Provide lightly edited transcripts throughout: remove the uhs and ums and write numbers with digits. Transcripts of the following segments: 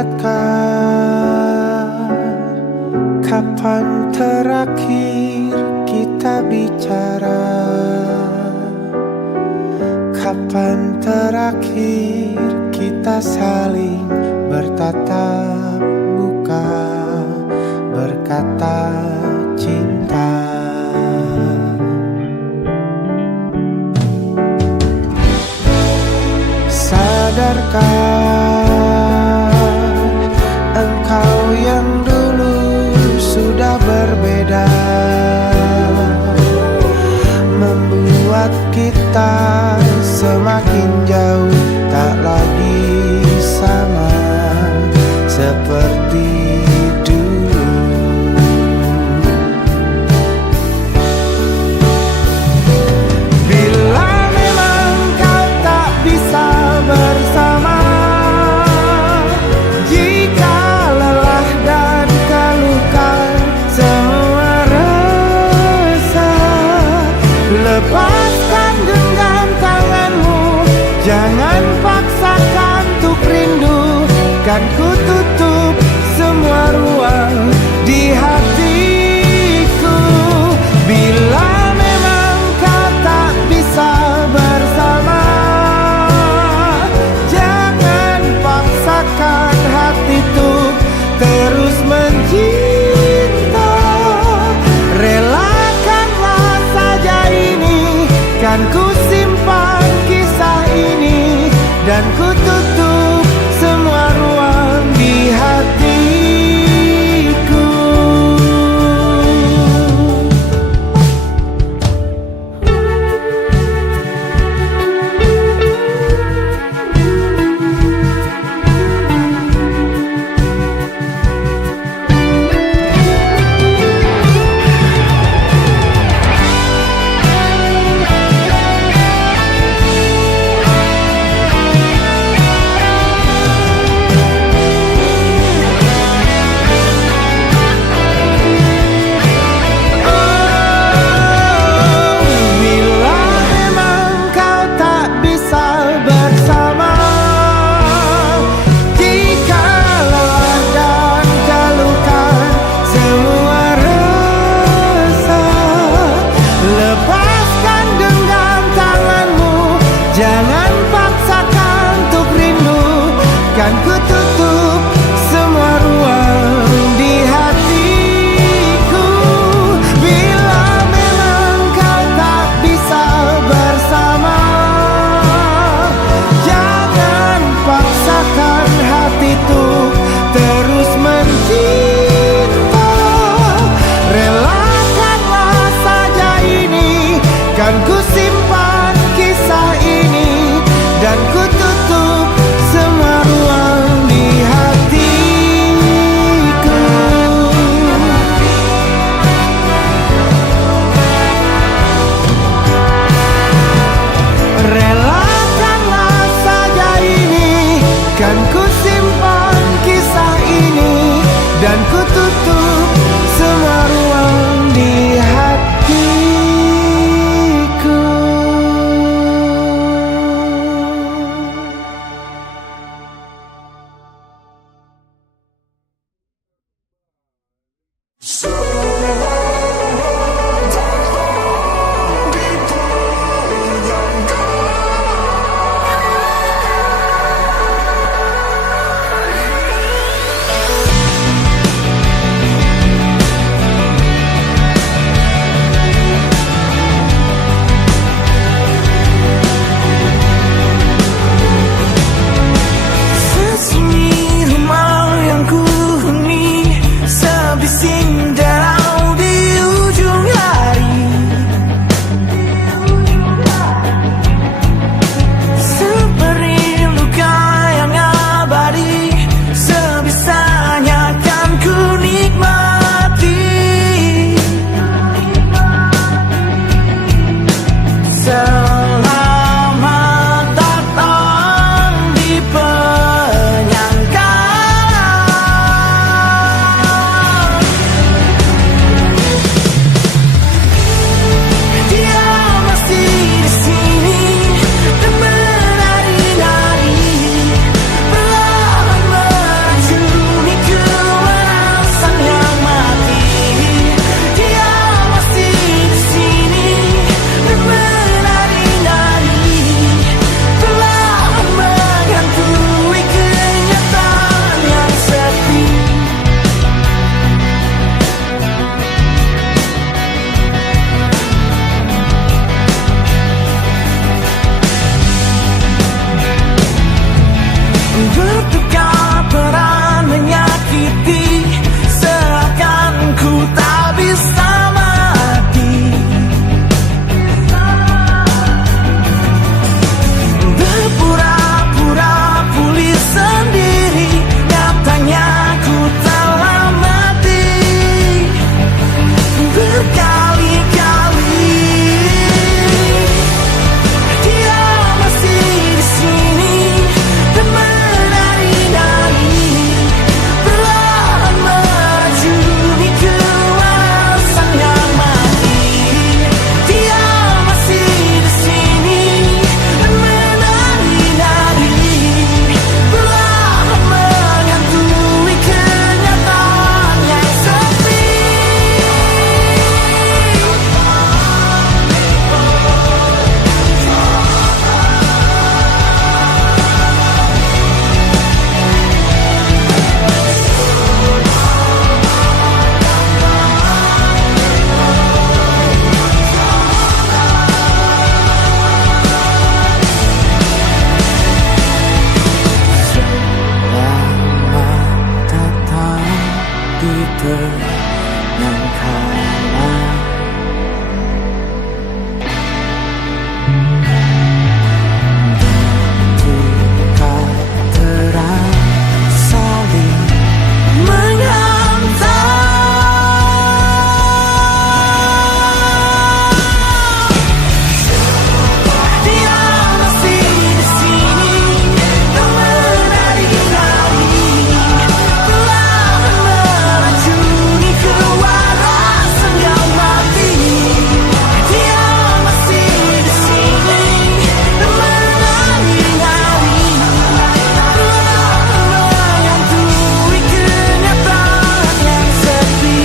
ingatkah kapan terakhir kita bicara? Kapan terakhir kita saling bertatap muka, berkata cinta? Sadarkah engkau yang dulu sudah berbeda, membuat kita semakin jauh, tak lagi sama seperti dulu. Bila memang kau tak bisa bersama, jika lelah dan keluhkan semua rasa, lepaskan genggam tanganmu, jangan paksakan untuk rindu. Kan ku tutup semua ruang di hatiku. Bila memang kau tak bisa bersama, jangan paksakan hati untuk terus mencinta. Relakanlah saja ini, kan ku simpan kisah ini, dan ku tutup semua ruang di hatiku. Jangan paksakan untuk rindu, kan ku tutup semua ruang di hatiku. Bila memang kau tak bisa bersama, jangan paksakan hati untuk terus mencinta. Relakanlah saja ini, kan ku simpan kisah ini, dan ku tutup semua ruang di hatiku. Relakanlah saja ini, kan ku simpan kisah ini, dan ku tutup semua ruang di hatiku. Bertukar peran menyakiti, seakan ku tak bisa mati. Berpura-pura pulih sendiri, nyatanya ku telah mati. Berkali-kali dia masih di sini dan menari-nari, perlahan meracuni kewarasan yang mati. Dia masih di sini dan menari-nari, perlahan menghantui kenyataan yang sepi. Selamat datang di tengah kala, ketika terang saling menghantam. Dia masih di sini dan menari-nari, perlahan meracuni kewarasan yang mati. Dia masih di sini dan menari-nari, perlahan menghantui kenyataan yang sepi.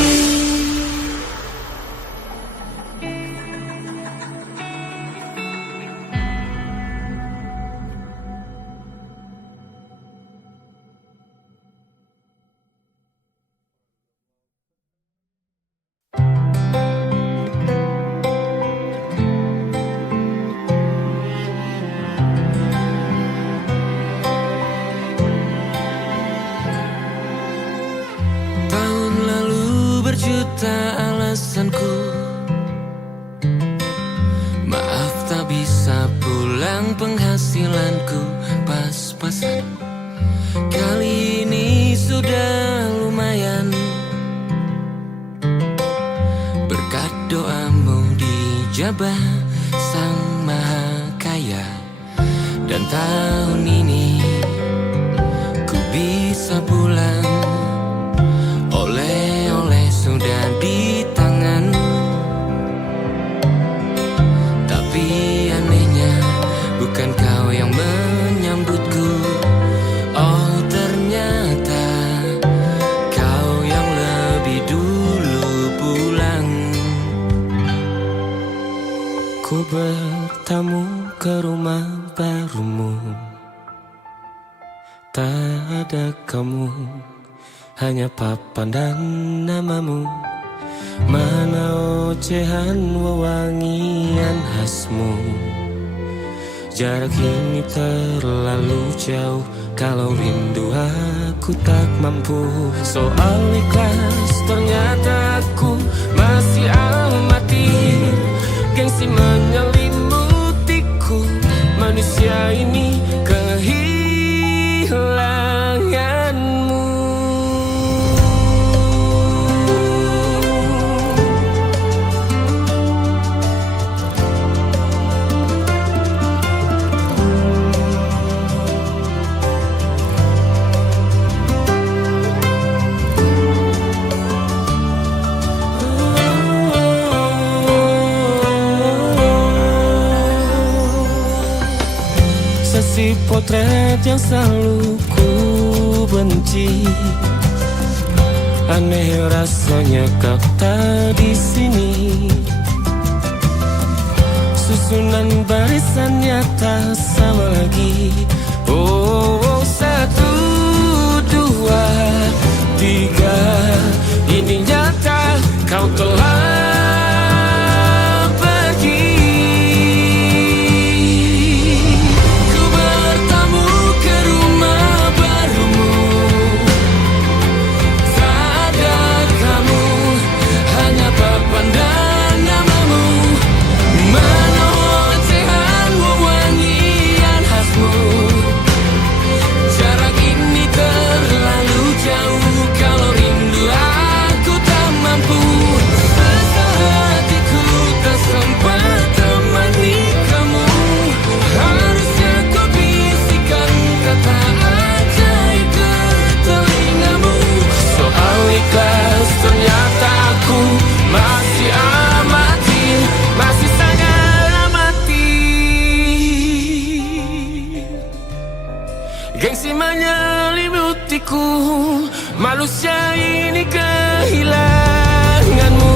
Tahun lalu berjuta alasanku, maaf tak bisa pulang, penghasilanku pas-pasan. Kali ini sudah lumayan, berkat doamu dijabah Sang Maha Kaya. Dan tahun ini ku bisa pulang, oleh-oleh sudah di tangan. Tapi anehnya bukan kau yang menyambutku. Oh ternyata kau yang lebih dulu pulang. Ku bertamu ke rumah barumu, tak ada kamu, hanya papan dan namamu. Mana ocehan wewangian khasmu. Jarak ini terlalu jauh, kalau rindu aku tak mampu. Soal ikhlas ternyata aku masih amati, gengsi menyelimutiku. Manusia ini kehilanganmu. Sesi potret yang selalu ku benci, aneh rasanya kau tak di sini. Susunan barisannya tak sama lagi. Oh, 1, 2, 3, ini nyata kau telah pergi. Ku bertamu ke rumah Gengsi menyelimutiku, manusia ini kehilanganmu.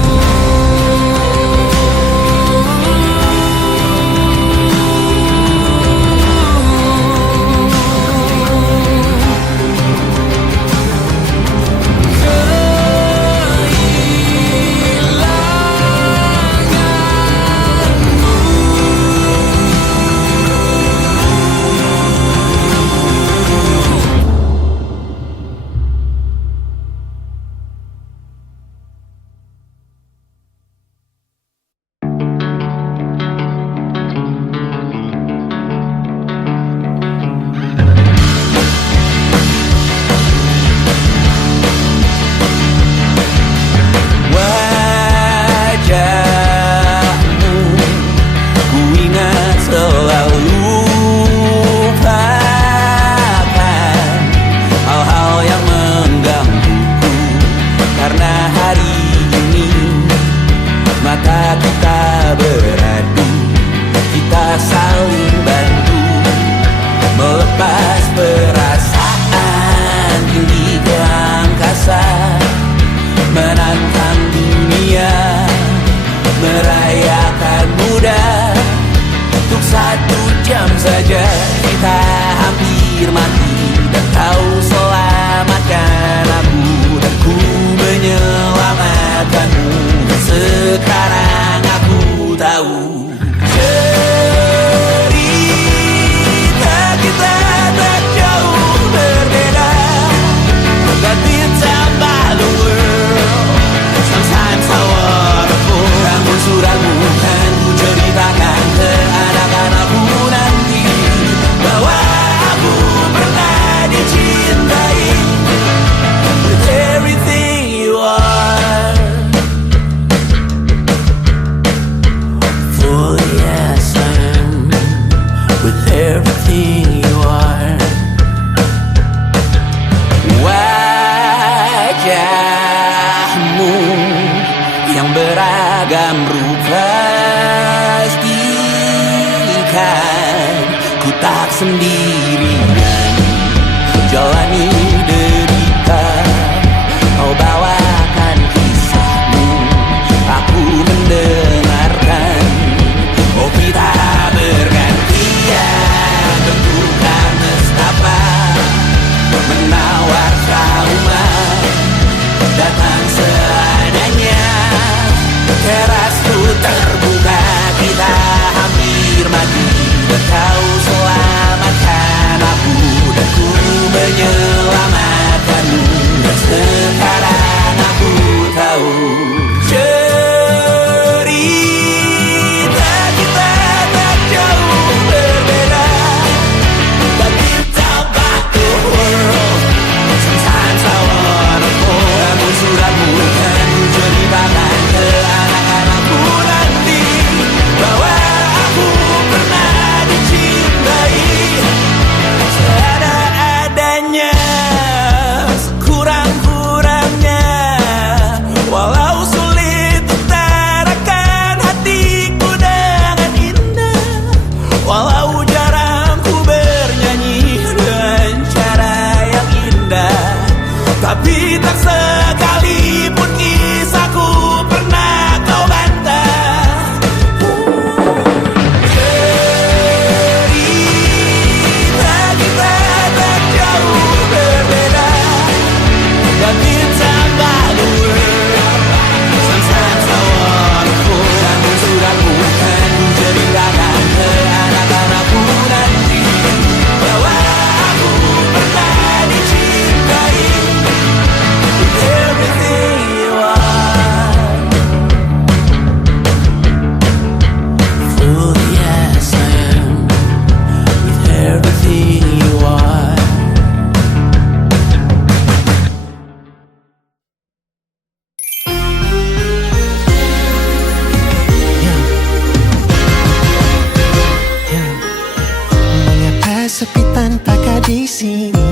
di sini.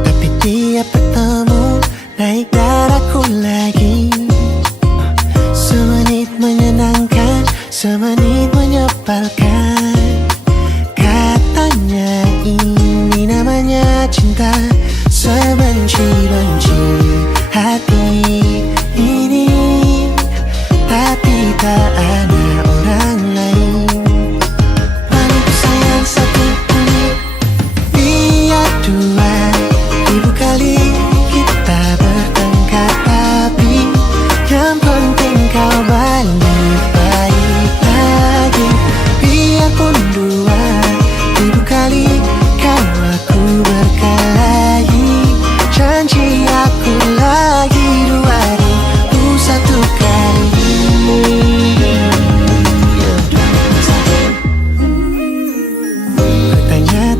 Tapi tiap bertemu naik darahku lagi. Semenit menyenangkan, semenit menyebalkan. Katanya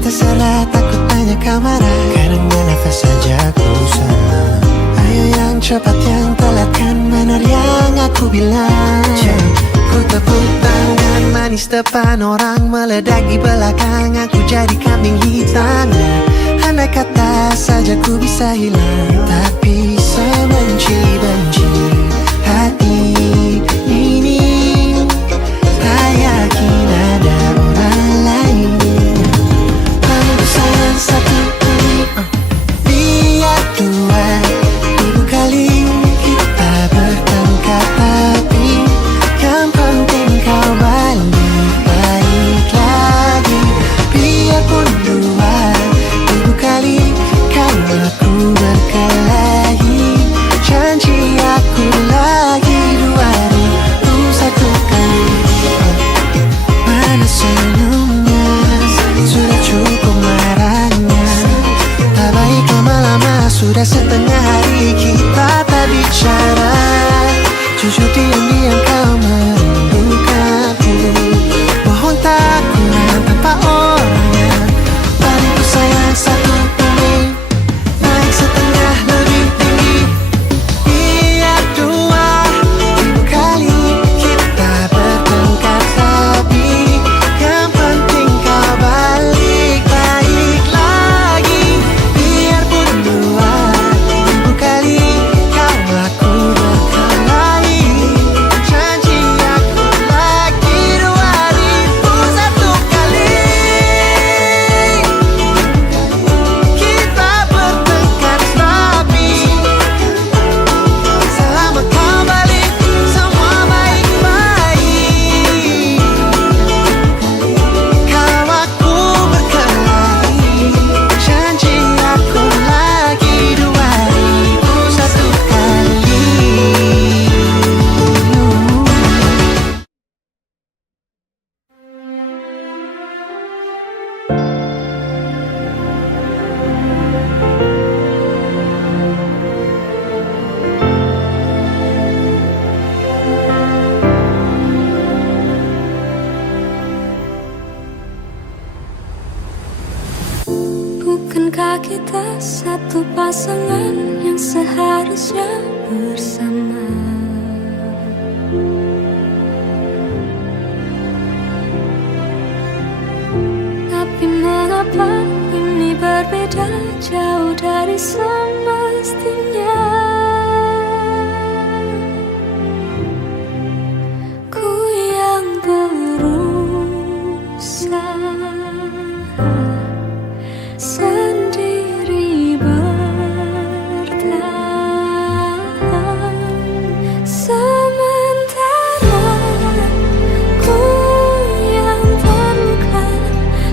terserah, takut tanya kau marah. Karena nafas saja ku sama. Ayo yang cepat, yang telat kan benar yang aku bilang. Ku tepuk tangan manis depan orang, meledak di belakang aku jadi kambing hitam. Andai kata saja ku bisa hilang, tapi sebenci-benci hati ini, tak yakin ada orang lain. Lalu sayang satu kali, biar dua ribu kali kita bertengkar, tapi yang penting kau balik baik lagi. Biarpun dua ribu kali kau aku berkelahi, janji aku lagi 2001 kali. Mana senyumnya, sudah cukup marahnya. Tak baik lama-lama, sudah setengah hari kita tak bicara. Jujur diam-diam kau merindukanku, bohong tak kurang tanpa orangnya. Padaku sayang satu kali, naik setengah lebih tinggi. Biar dua ribu kali kita bertengkar, tapi yang penting kau balik baik lagi. Biarpun dua ribu kali kau aku berkelahi, janji aku lagi 2001 kali. Kita bertengkar, tapi selama kau balik semua baik-baik. Kau aku berkelahi, janji aku lagi 2001 kali. Bukankah kita satu pasangan yang seharusnya bersama? Tapi mengapa ini berbeda, jauh dari semestinya? Ku yang berusaha sendiri bertahan, sementara ku yang terluka.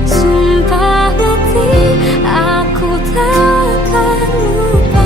Sumpah mati aku takkan lupa.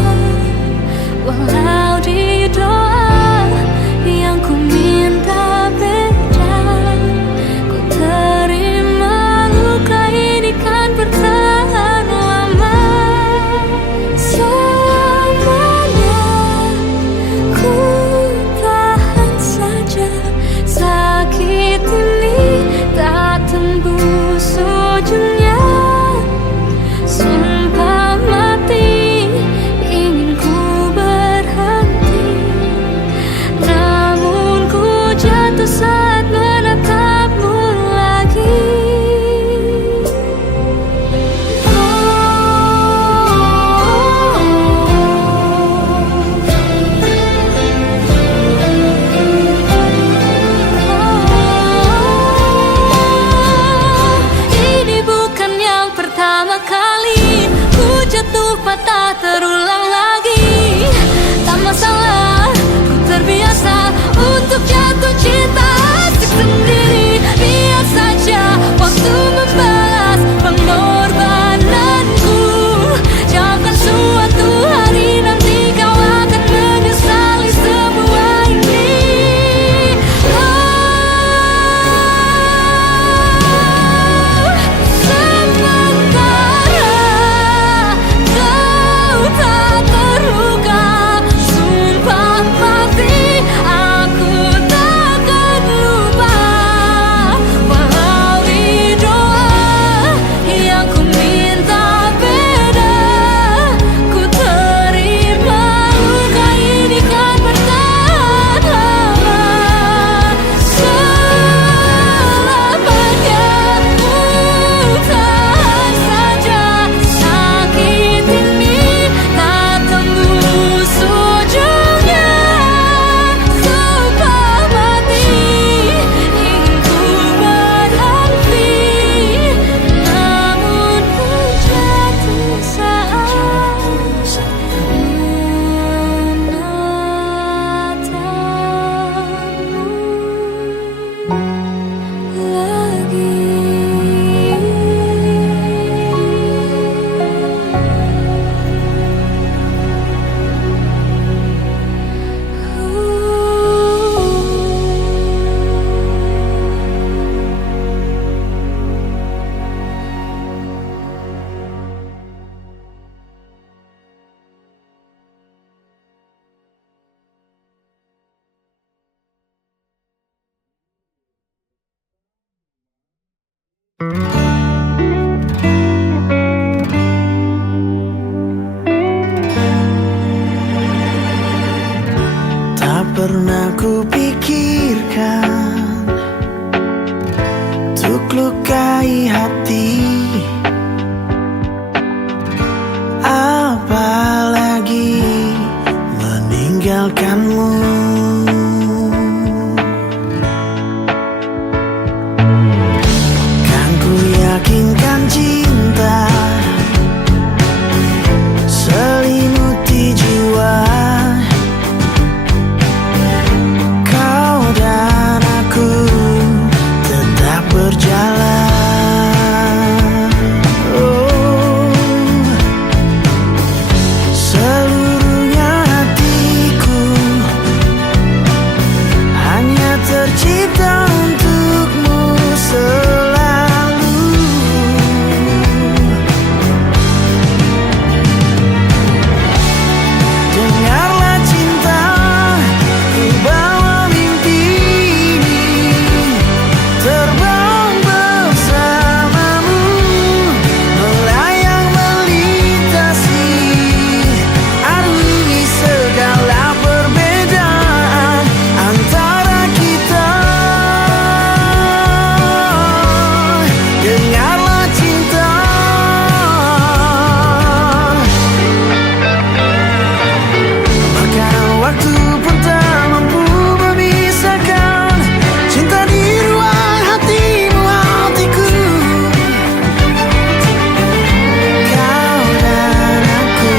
kupikirkan untuk lukai hati, apalagi meninggalkanmu. Kan ku yakinkan cinta selimuti jiwa, kau dan aku tetap berjalan. Oh, seluruhnya hatiku hanya tercipta untukmu selalu. Dengarlah cinta, ku bawa mimpi ini, terbang bersamamu, melayang melintasi arungi segala perbedaan antara kita. Dengarlah cinta, bahkan waktu pun tak mampu memisahkan cinta di ruang hatimu, hatiku. Kau dan aku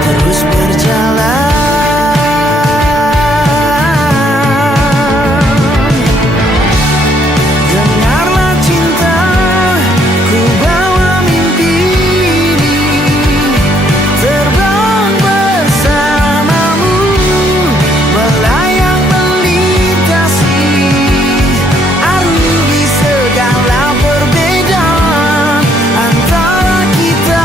terus berjalan. Dengarlah cinta, ku bawa mimpi ini, terbang bersamamu, melayang melintasi arungi segala perbedaan antara kita.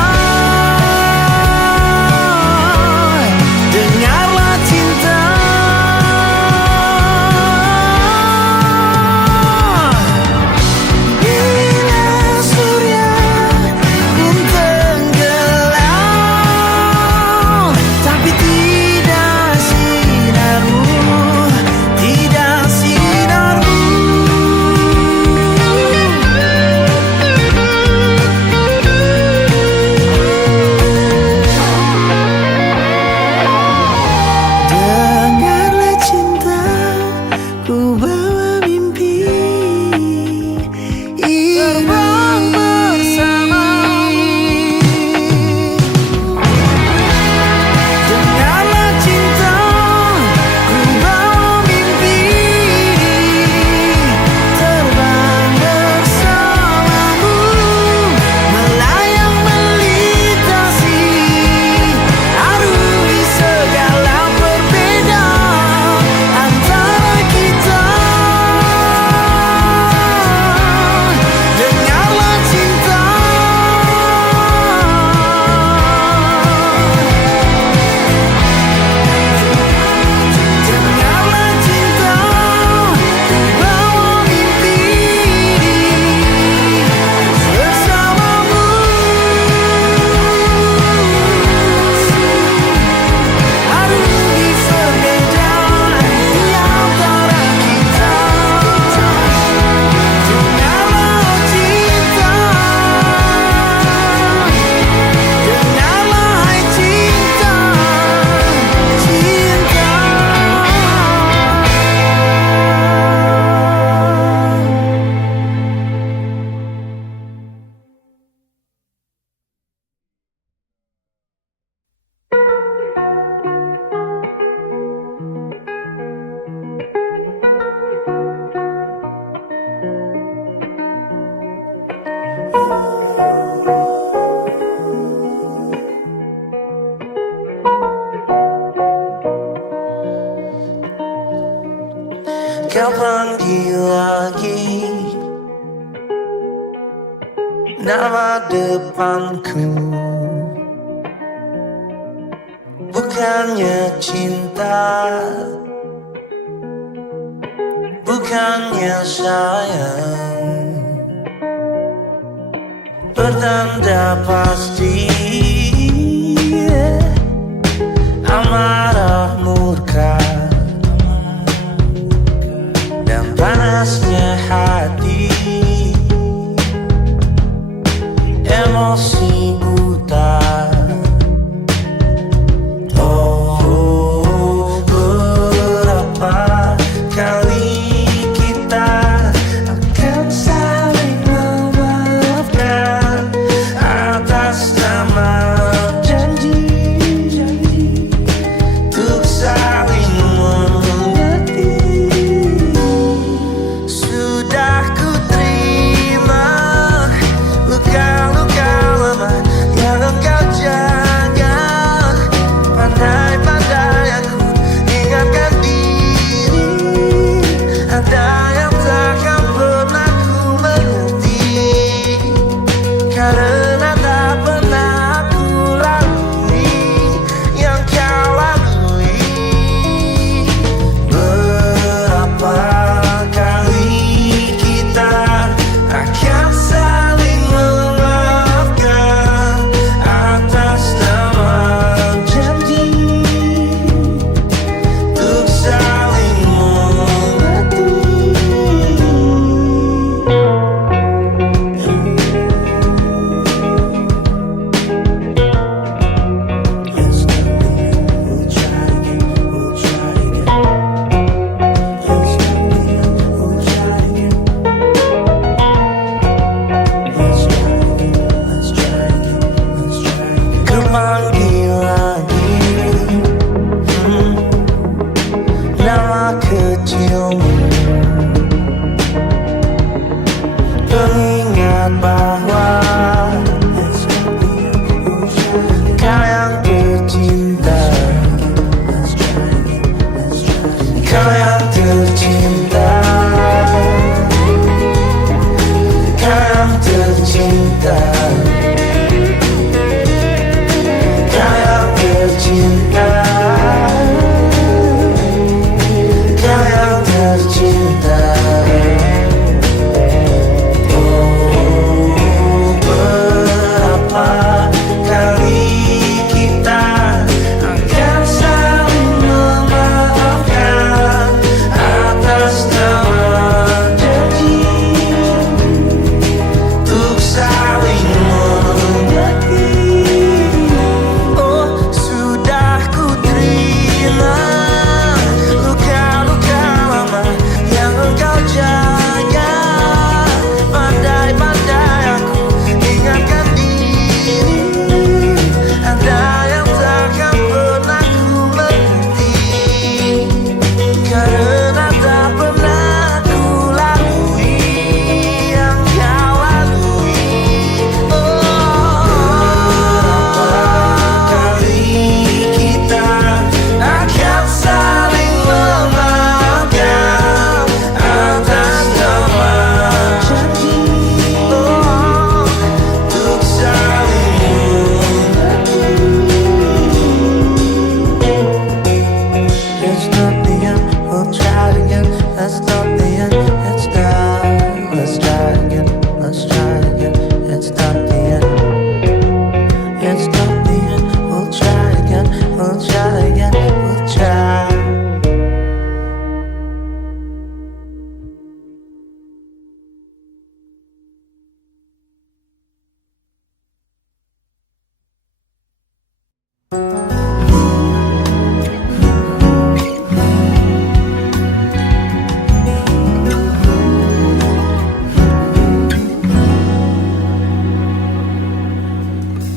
Dengarlah cinta, bila surya pun tenggelam, tapi tidak sinarmu, tidak sinarmu. Dengarlah cinta, ku bawa mimpi terbang bersamamu. Dengarlah cinta, ku bawa mimpi terbang bersamamu, melayang melintasi arungi segala perbedaan antara kita. Dengarlah cinta, dengarlah cinta, ku bawa mimpi bersamamu, arungi perbedaan di antara kita. Dengarlah cinta, dengarlah hai cinta, cinta. Kau panggil lagi nama depanku, bukannya cinta, bukannya sayang, bertanda pasti amarah murka. karena tak pernah ku lalui yang kau lalui. Berapa kali kita akan saling memaafkan atas nama janji untuk saling mengerti. Ku panggil lagi nama kecilmu, pengingat bahwa kau yang tercinta, kau yang tercinta, kau yang tercinta, kau yang tercinta, kau yang tercinta. Oh, berapa kali kita akan saling memaafkan atas nama janji untuk saling mengerti. Oh, sudah ku terima luka-luka lama yang engkau jaga. Pandai-pandai aku ingatkan diri, ada yang takkan pernah ku mengerti karena tak pernah ku lalui yang kau lalui. Berapa kali kita akan saling memaafkan atas nama janji untuk saling mengerti. It's not the end, we'll try it again. That's not the end, it's done. Let's try it again, let's try it again. It's not the end, it's not the end. We'll try it again, we'll try it again, we'll try.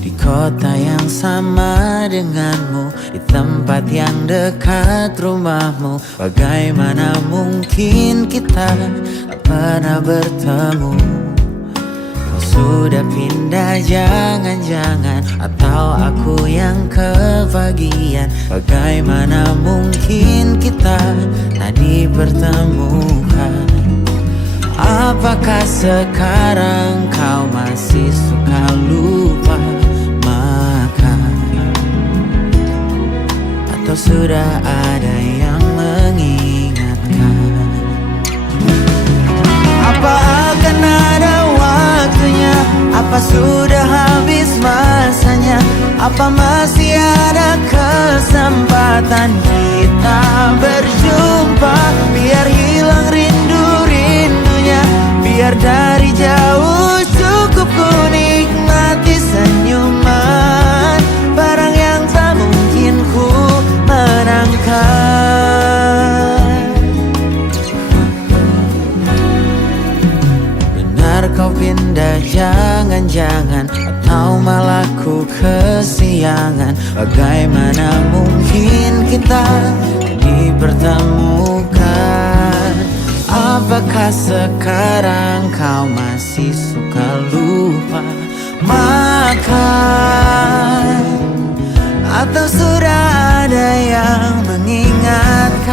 Di kota yang sama denganmu, di tempat yang dekat rumahmu, bagaimana mungkin kita tak pernah bertemu? Kau sudah pindah jangan-jangan, atau aku yang kebagian? Bagaimana mungkin kita tak dipertemukan? Apakah sekarang kau masih suka lupa makan? Atau sudah ada yang mengingatkan? Apa akan ada waktunya? Apa sudah habis masanya? Apa masih ada kesempatan kita berjumpa? Biar hilang rindu-rindunya, biar dari jauh cukup ku nikmati senyuman, barang yang tak mungkin ku menangkan. Benar kau pindah jangan-jangan, atau malah ku kesiangan? Bagaimana mungkin kita dipertemukan? Apakah sekarang kau masih suka lupa makan? Atau sudah ada yang mengingatkan?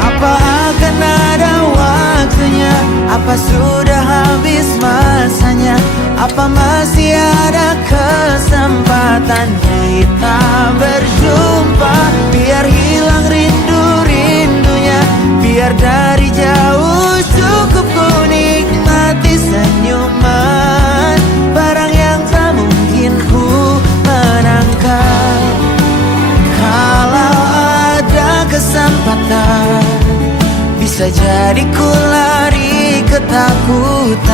Apa akan ada waktunya? Apa sudah habis masa? Bisa jadi ku lari ketakutan.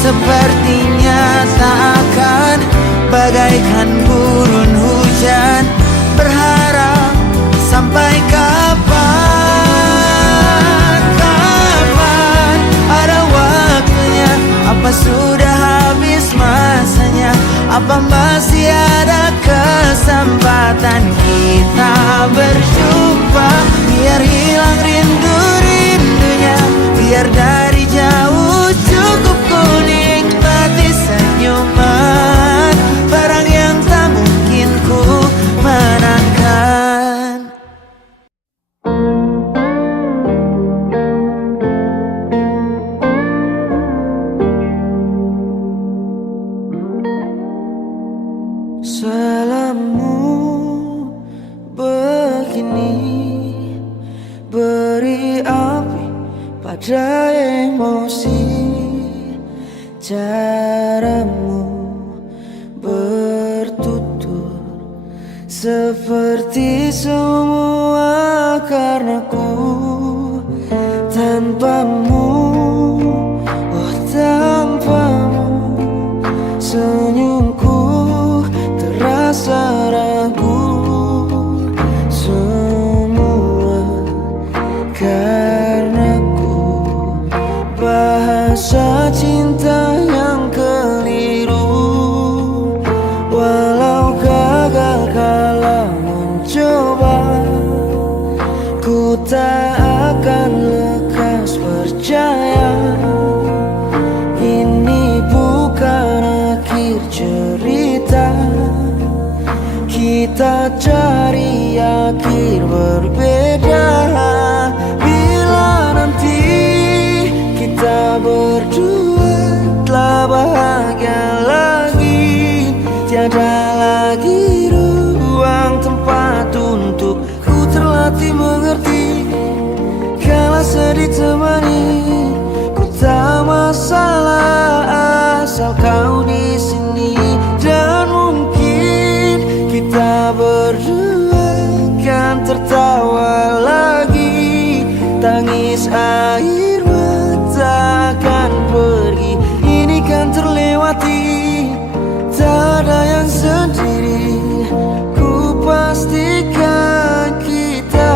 Sepertinya tak akan, bagaikan gurun hujan. Berharap sampai kapan? Kapan ada waktunya? Apa sudah habis masanya? Apa masih ada kesempatan kita berjumpa? Biar hilang rindu-rindunya, biar dari jauh cukup ku nikmati senyuman. Barang yang tak mungkin ku menangkan. Salammu begini, beri api pada emosi. Caramu bertutur seperti semua karenaku. Tanpamu, oh tanpamu, senyumku terasa ragu. Semua karenaku, bahasa cinta yang keliru. Walau gagal kala mencoba, ku tak akan lekas percaya. Ini bukan akhir cerita, kita cari akhir berbeda. Bila nanti kita berdua telah bahagia lagi, tiada lagi ruang tempat untuk ku terlatih mengerti. Kala sedih temani, ku tak masalah asal kau di sini. Dan mungkin kita berdua kan tertawa lagi, tangis air mata akan pergi. Ini kan terlewati, tak ada yang sendiri. Ku pastikan kita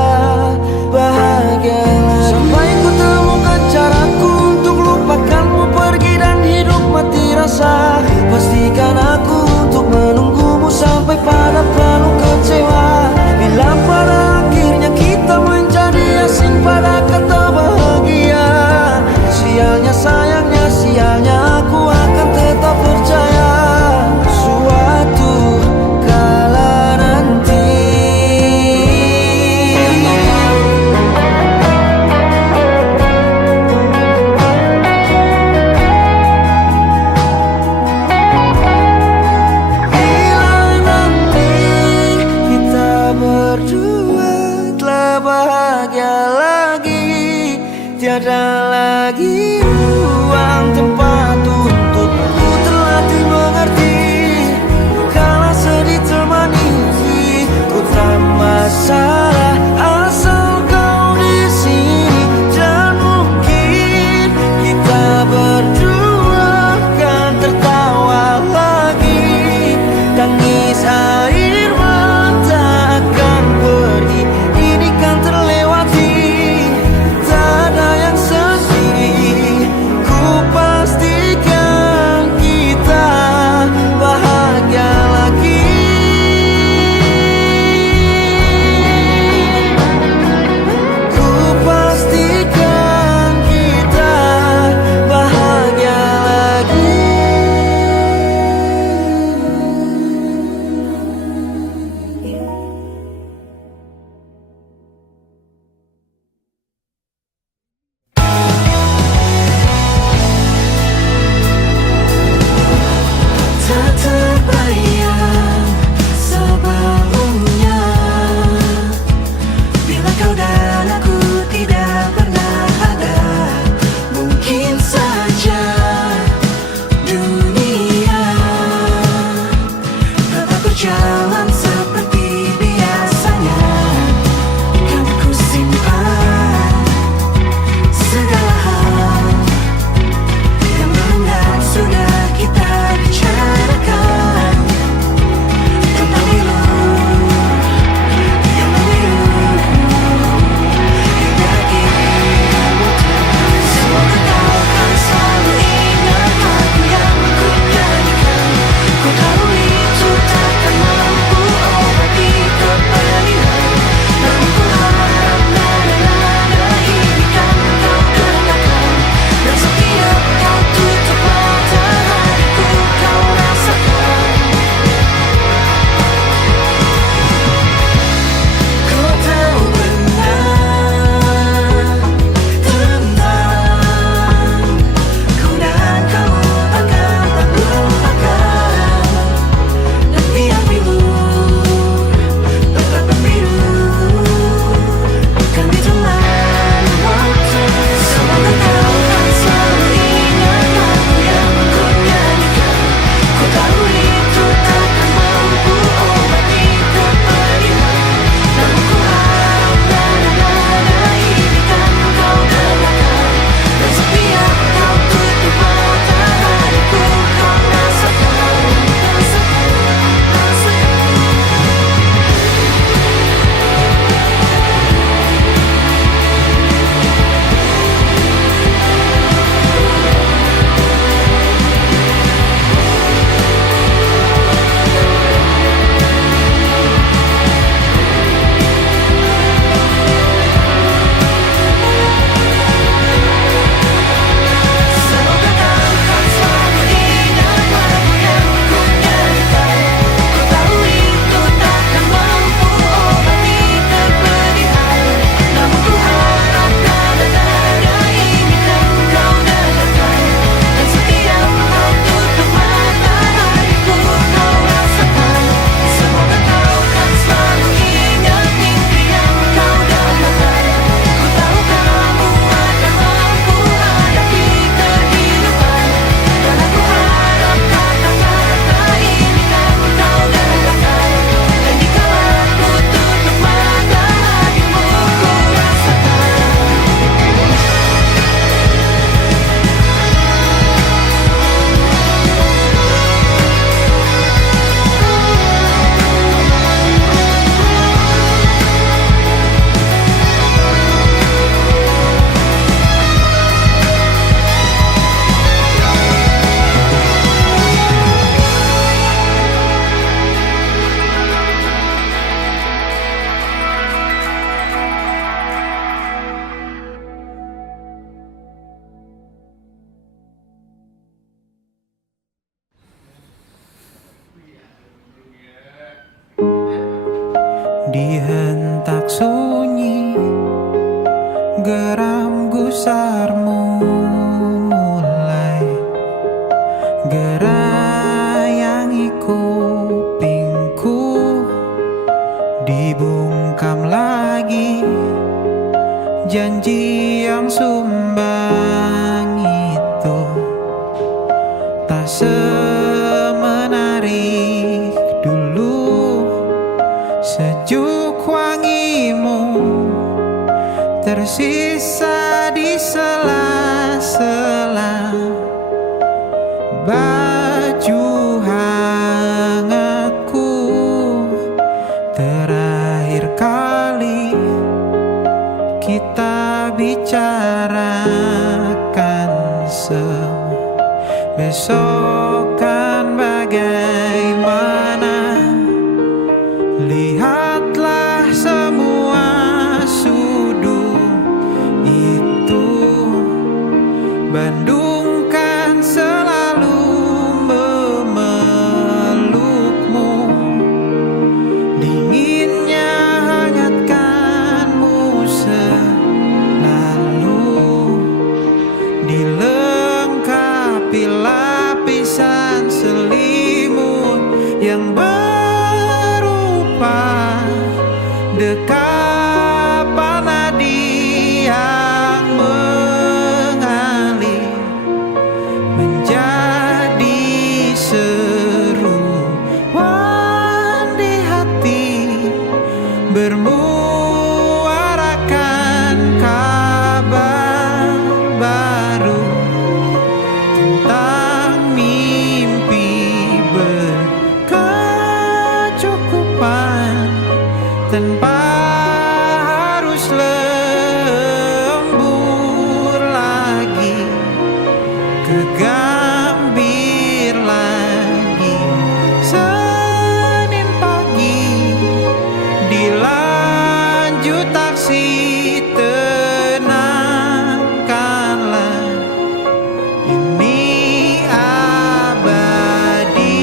bahagia lagi. Sampai ku temukan caraku untuk lupakanmu pergi dan hidup mati rasa. Pastikan aku untuk menunggumu sampai pada penuh kecewa. Bila pada akhirnya kita menjadi asing pada kata bahagia, sialnya sayangnya sialnya aku akan tetap percaya. Suatu kala nanti berdua telah bahagia lagi, tiada lagi ruang tempat untuk ku terlatih mengerti. Kala sedih temani, ku tak masalah asal kau di sini. Dan mungkin kita berdua kan tertawa lagi, tangis air mata akan pergi. Ini kan terlewati, tak ada yang sendiri. Ku pastikan Dihentak sunyi, geram gusarmu mulai gerayangi kupingku. Dibungkam lagi janji yang sumbang itu, tak semenarik dulu. Sejuk wangimu tersisa di sela-sela baju hangatku. Terakhir kali kita bicarakan semua, besok kan bagaimana. Lihatlah semua sudut itu, Bandung kan selalu memelukmu. Dinginnya hangatkanmu selalu, dilengkapi lapisan selimut yang berupa dekapan nadi yang mengalir menjadi seruan di hati, bermuarakan kabar baru tentang mimpi berkecukupan, tanpa harus lembur lagi, kegambir lagi. Senin pagi dilanjut taksi, tenangkanlah, ini abadi.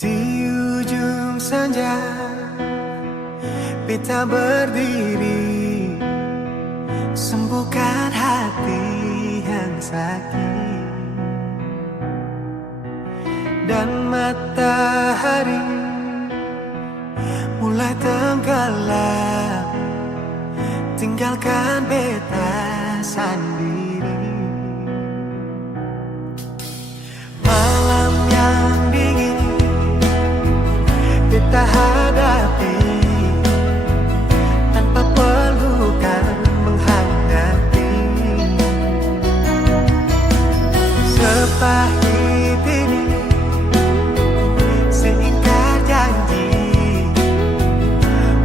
Di ujung senja pita berdiri, sembuhkan hati yang sakit. Dan matahari mulai tenggelam, tinggalkan beta sendiri. Malam yang dingin kita hadapi, tanpa pelukan menghangati. Sepahit ini seingkar janji,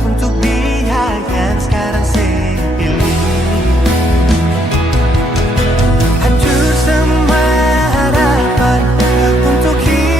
untuk dia yang sekarang saya pilih. Hancur semua harapan untuk hidup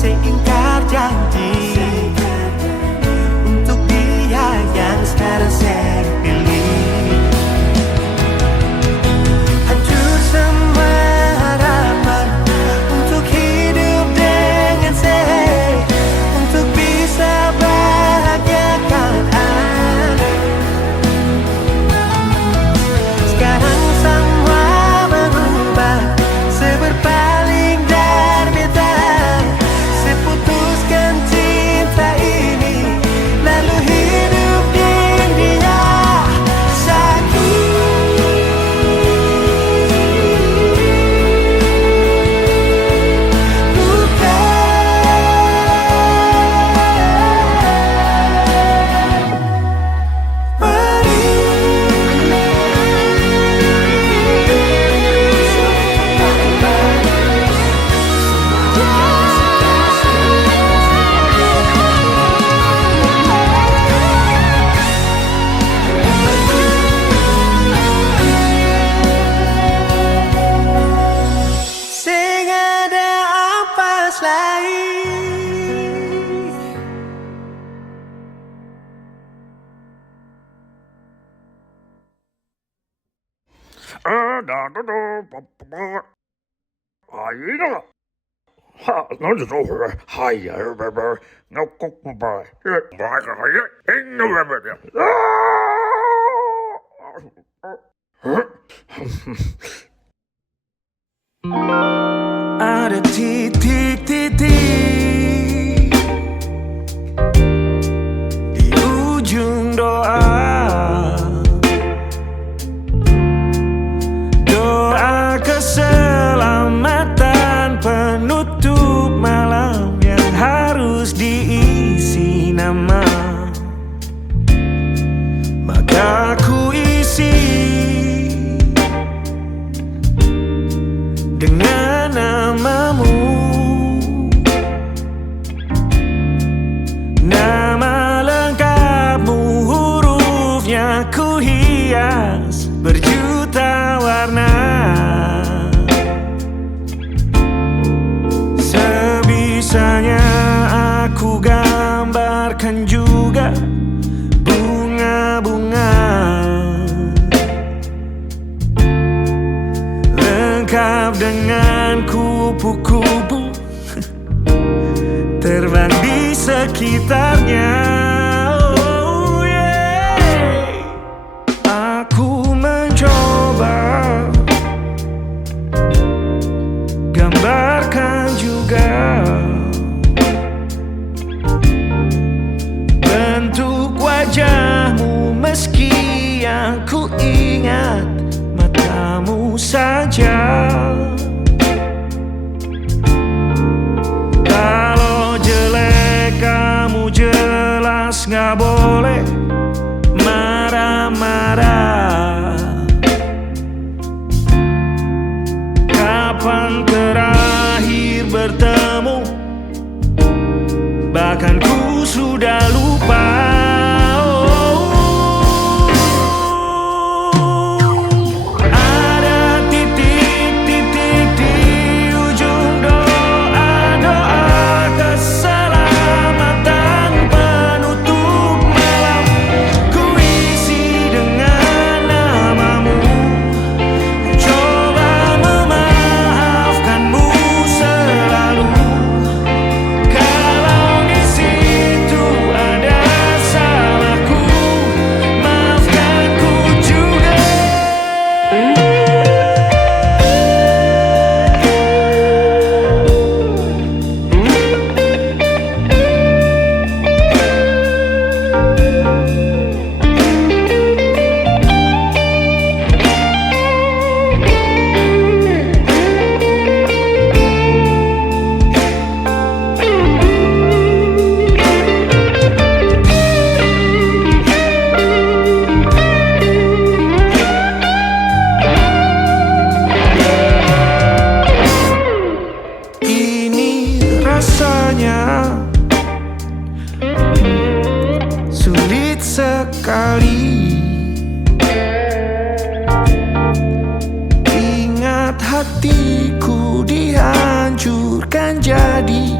seingkar janji untuk dia yang sekarang saya pilih. Hancur semua harapan untuk hidup dengan saya, untuk bisa bahagiakan aku. Sekarang semua berubah, seberpaling dan beda. Saya putuskan cinta ini, lalu hidup dengan dia. Sing ada ampas lain. Ada titik-titik di ujung doa, doa keselamatan penutup malam yang harus diisi nama. Maka ku isi dengan namamu, nama lengkapmu, hurufnya ku hias berjuta warna. Sebisanya aku gambarkan juga bunga-bunga, lengkap dengan kupu-kupu terbang di sekitarnya. Oh yeah. Aku mencoba gambarkan juga bentuk wajahmu, meski yang ku ingat matamu saja. Kalau jelek kamu jelas gak boleh marah-marah. Kapan terakhir bertemu, bahkan ku sudah lupa. sekali. Ingat hatiku dihancurkan jadi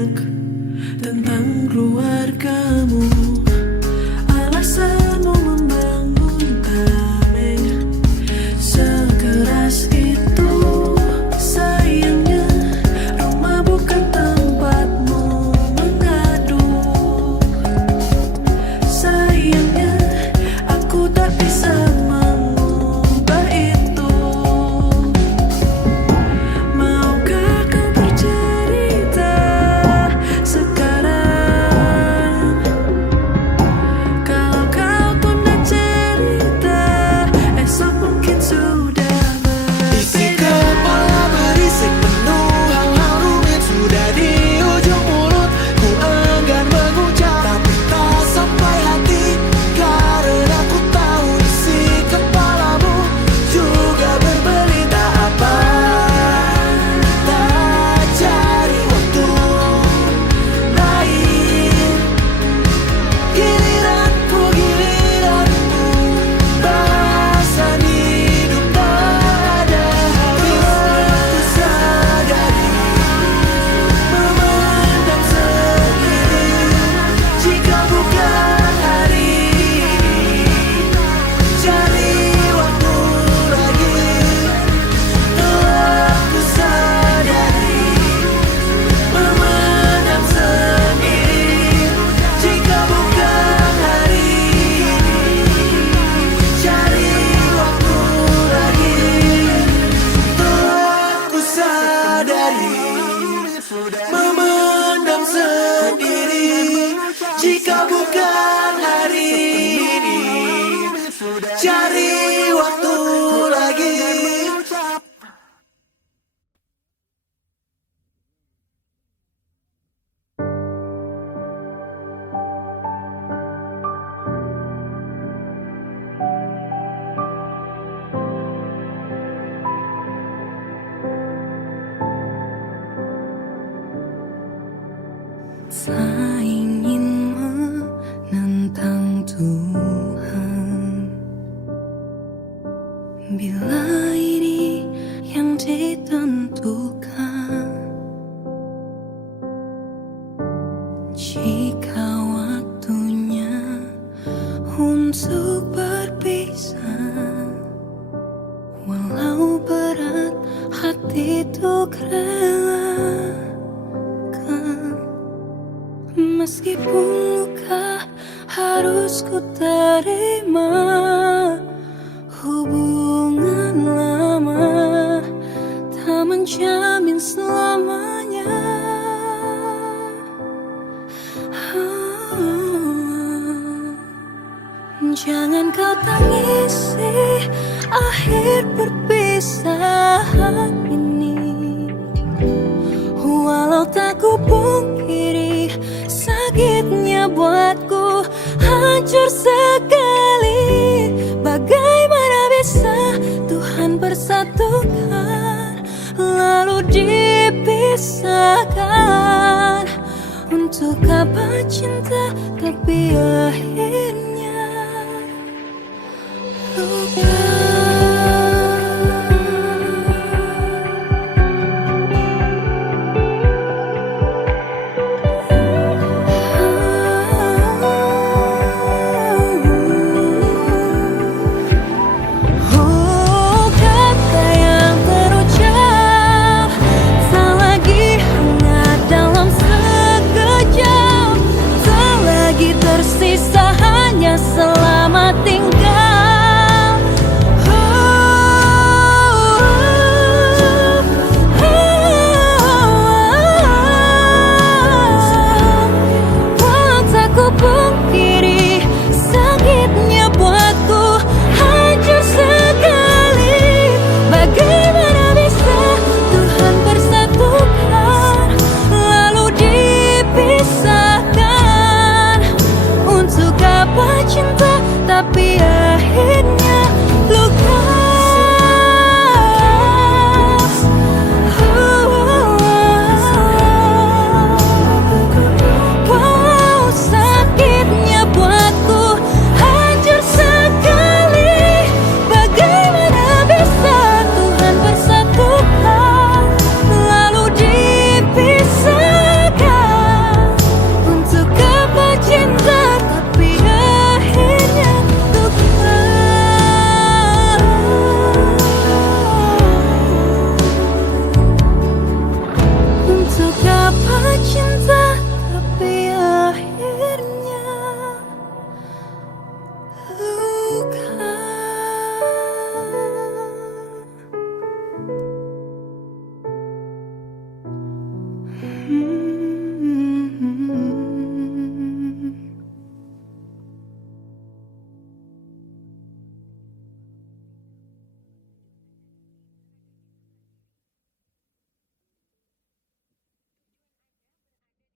banyak tentang keluargamu. Alasanmu membangun tameng sekeras itu. Sayangnya rumah bukan tempatmu mengadu. Sayangnya aku tak bisa mengubah itu. Maukah kau bercerita sekarang? Kalau kau tunda cerita, esok mungkin sudah Isi berbeda. kepala berisik penuh hal-hal rumit. Sudah di ujung mulut ku enggan mengucap, tapi tak sampai hati. Karena ku tahu isi kepalamu juga berberita. Apa tak cari waktu lain. Giliranku, giliranmu, bahasan hidup tak ada habis. Ku sadari memandang sendiri. Jika bukan hari ini, cari waktu lagi. Telah ku sadari memandang sendiri. Jika bukan hari ini, cari waktu lagi. Telah ku sadari memandang sendiri. Jika bukan hari ini, cari waktu lagi. Tak ingin menentang Tuhan bila ini yang ditentukan. Jika waktunya untuk berpisah, walau berat hati untuk relakan. Meskipun luka harus ku terima, hubungan lama tak menjamin selamanya. Jangan kau tangisi akhir perpisahan ini. Walau tak ku pungkiri, sakitnya buatku hancur sekali. Bagaimana bisa Tuhan bersatukan lalu dipisahkan? Untuk apa cinta tapi akhirnya luka.